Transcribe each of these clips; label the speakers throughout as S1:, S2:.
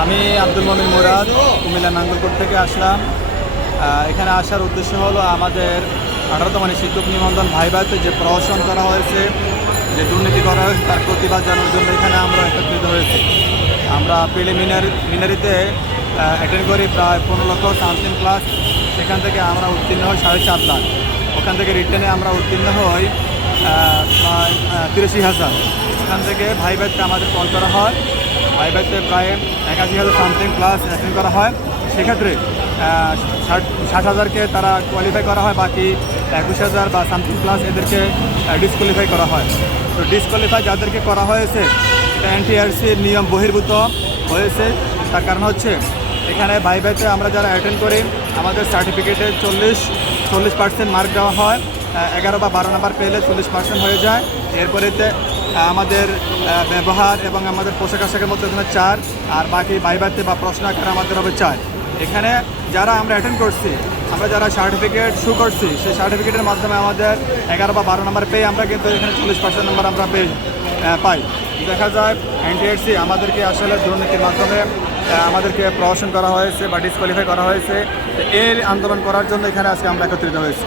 S1: আমি আব্দুল মমিন মুরাদ, কুমিল্লা নাঙ্গলকোট থেকে আসলাম। এখানে আসার উদ্দেশ্য হলো আমাদের আঠারোতম মানে শিক্ষক নিবন্ধন ভাইভাতে যে প্রহসন করা হয়েছে, যে দুর্নীতি করা হয়েছে, তার প্রতিবাদ জানানোর জন্য এখানে আমরা একত্রিত হয়েছি। আমরা প্রিলিমিনারি, মিনারিতে অ্যাটেন্ড করি প্রায় পনেরো লক্ষ সামথিং ক্লাস সেখান থেকে আমরা উত্তীর্ণ হই সাড়ে চার লাখ। ওখান থেকে রিটার্নে আমরা উত্তীর্ণ হই প্রায় তিরাশি হাজার। ওখান থেকে ভাইভাতে আমাদের কল করা হয়। ভাইভাতে প্রায় একাশি হাজার সামথিং প্লাস অ্যাটেন্ড করা হয়। সেক্ষেত্রে ষাট ষাট হাজারকে তারা কোয়ালিফাই করা হয়, বাকি একুশ হাজার বা সামথিং প্লাস এদেরকে ডিসকোয়ালিফাই করা হয়। তো ডিসকোয়ালিফাই যাদেরকে করা হয়েছে, এটা এনটিআরসির নিয়ম বহির্ভূত হয়েছে। তার কারণ হচ্ছে, এখানে ভাইভাতে আমরা যারা অ্যাটেন্ড করি, আমাদের সার্টিফিকেটে চল্লিশ চল্লিশ পার্সেন্ট মার্ক দেওয়া হয়। এগারো বা বারো নাম্বার পেলে চল্লিশ পার্সেন্ট হয়ে যায়। এরপরেতে আমাদের ব্যবহার এবং আমাদের পোশাক আশাকের মধ্যে এখানে চার, আর বাকি বাইবাতে বা প্রশ্ন আকারে আমাদের হবে চার। এখানে যারা আমরা অ্যাটেন্ড করছি, আমরা যারা সার্টিফিকেট শু করছি, সেই সার্টিফিকেটের মাধ্যমে আমাদের এগারো বা বারো নাম্বার পেয়ে আমরা কিন্তু এখানে চল্লিশ পার্সেন্ট নম্বর আমরা পেয়ে পাই। দেখা যায় এনটিএসসি আমাদেরকে আসলে দুর্নীতির মাধ্যমে আমাদেরকে প্রহসন করা হয়েছে বা ডিসকোয়ালিফাই করা হয়েছে। এর আন্দোলন করার জন্য এখানে আজকে আমরা একত্রিত হয়েছি।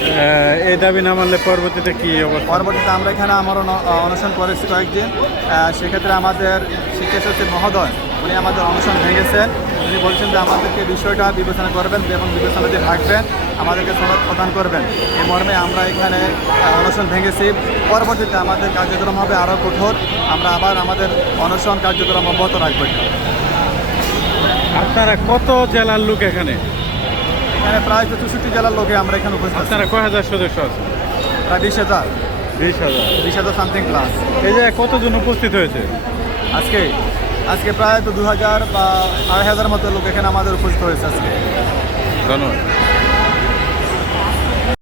S2: এই দাবি না মানলে পরবর্তীতে কি
S1: পরবর্তীতে আমরা এখানে আমার অন- অনশন করেছি কয়েকদিন। সেক্ষেত্রে আমাদের শিক্ষা সচিব মহোদয় উনি আমাদের অনশন ভেঙেছেন। উনি বলছেন যে আমাদেরকে বিষয়টা বিবেচনা করবেন এবং বিবেচনা দিয়ে রাখবেন আমাদেরকে সনদ প্রদান করবেন। এই মর্মে আমরা এখানে অনশন ভেঙেছি। পরবর্তীতে আমাদের কার্যক্রম হবে আরও কঠোর। আমরা আবার আমাদের অনশন কার্যক্রম অব্যাহত রাখব।
S2: আপনারা কত জেলার লোক এখানে?
S1: এখানে প্রায় চৌষট্টি জেলার লোকে আমরা এখানে উপস্থিত
S2: আপনারা কয় হাজার সদস্য আছে
S1: প্রায় বিশ হাজার।
S2: বিশ হাজার।
S1: বিশ হাজার সামথিং ক্লাস
S2: এই জায়গায় কতজন উপস্থিত হয়েছে?
S1: আজকে আজকে প্রায় তো দু হাজার বা আড়াই হাজার মতো লোক এখানে আমাদের উপস্থিত হয়েছে আজকে।
S2: ধন্যবাদ।